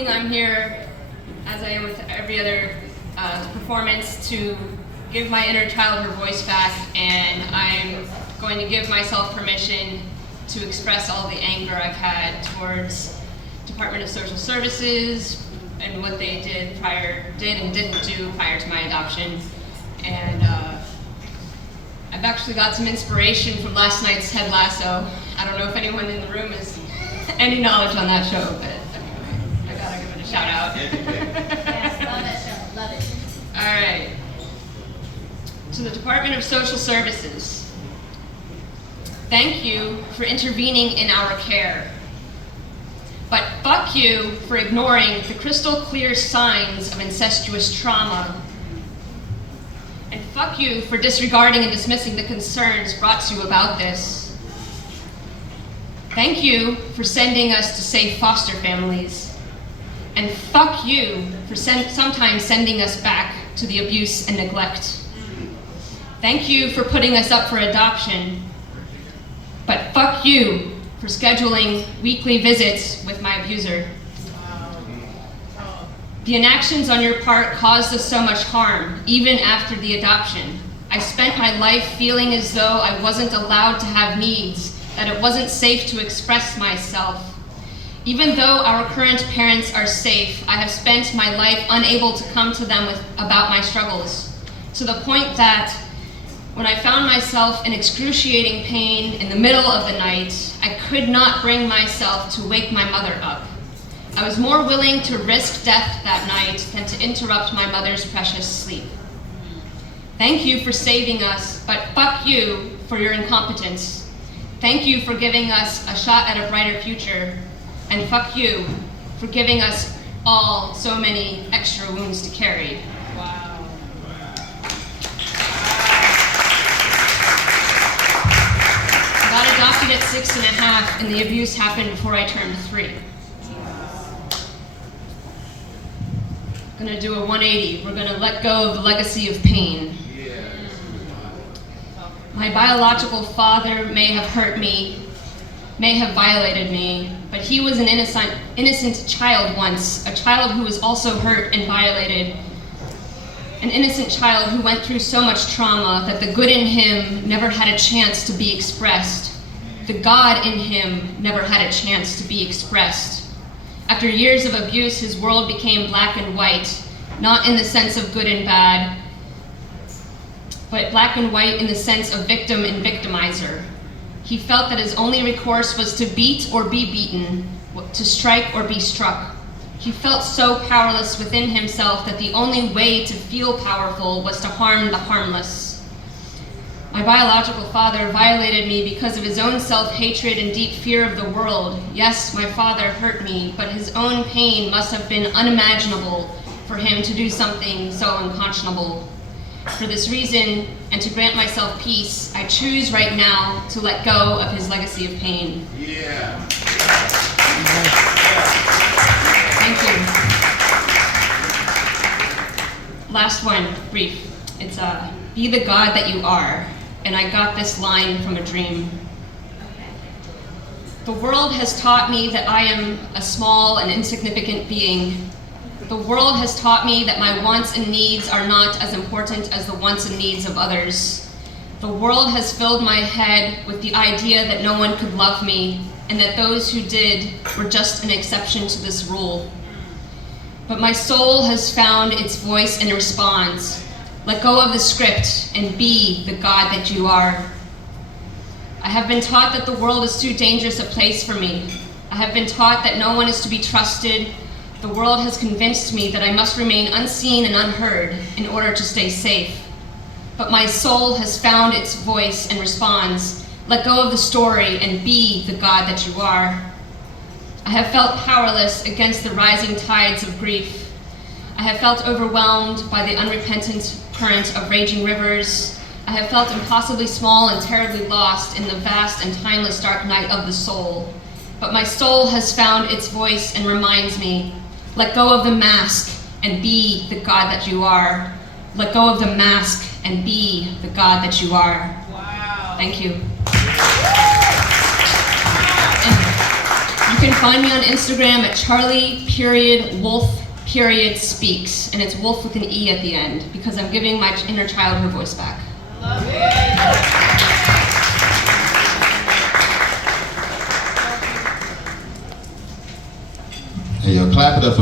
evening I'm here, as I am with every other performance, to give my inner child her voice back, and I'm going to give myself permission to express all the anger I've had towards Department of Social Services and what they did and didn't do prior to my adoption. And I've actually got some inspiration from last night's Ted Lasso. I don't know if anyone in the room has any knowledge on that show, but I gotta give it a shout out. Yes, love that show, love it. All right. To the Department of Social Services, thank you for intervening in our care. But fuck you for ignoring the crystal clear signs of incestuous trauma. And fuck you for disregarding and dismissing the concerns brought to you about this. Thank you for sending us to safe foster families. And fuck you for sometimes sending us back to the abuse and neglect. Thank you for putting us up for adoption. But fuck you for scheduling weekly visits with my abuser. The inactions on your part caused us so much harm, even after the adoption. I spent my life feeling as though I wasn't allowed to have needs, that it wasn't safe to express myself. Even though our current parents are safe, I have spent my life unable to come to them about my struggles, to the point that when I found myself in excruciating pain in the middle of the night, I could not bring myself to wake my mother up. I was more willing to risk death that night than to interrupt my mother's precious sleep. Thank you for saving us, but fuck you for your incompetence. Thank you for giving us a shot at a brighter future, and fuck you for giving us all so many extra wounds to carry. Wow. I got adopted at 6.5, and the abuse happened before I turned 3. We're gonna do a 180. We're gonna let go of the legacy of pain. My biological father may have hurt me, may have violated me, but he was an innocent child once, a child who was also hurt and violated, an innocent child who went through so much trauma that the good in him never had a chance to be expressed. The God in him never had a chance to be expressed. After years of abuse, his world became black and white, not in the sense of good and bad, but black and white in the sense of victim and victimizer. He felt that his only recourse was to beat or be beaten, to strike or be struck. He felt so powerless within himself that the only way to feel powerful was to harm the harmless. My biological father violated me because of his own self-hatred and deep fear of the world. Yes, my father hurt me, but his own pain must have been unimaginable for him to do something so unconscionable. For this reason, and to grant myself peace, I choose right now to let go of his legacy of pain. Yeah. Thank you. Last one, brief. It's be the God that you are. And I got this line from a dream. The world has taught me that I am a small and insignificant being. The world has taught me that my wants and needs are not as important as the wants and needs of others. The world has filled my head with the idea that no one could love me, and that those who did were just an exception to this rule. But my soul has found its voice and responds. Let go of the script and be the God that you are. I have been taught that the world is too dangerous a place for me. I have been taught that no one is to be trusted. The world has convinced me that I must remain unseen and unheard in order to stay safe. But my soul has found its voice and responds. Let go of the story and be the God that you are. I have felt powerless against the rising tides of grief. I have felt overwhelmed by the unrepentant current of raging rivers. I have felt impossibly small and terribly lost in the vast and timeless dark night of the soul. But my soul has found its voice and reminds me, let go of the mask and be the God that you are. Let go of the mask and be the God that you are. Wow. Thank you. And you can find me on Instagram at Charlie.Wolf.Speaks, and it's Wolf with an E at the end, because I'm giving my inner child her voice back. Love it. Hey, yo, clap it up for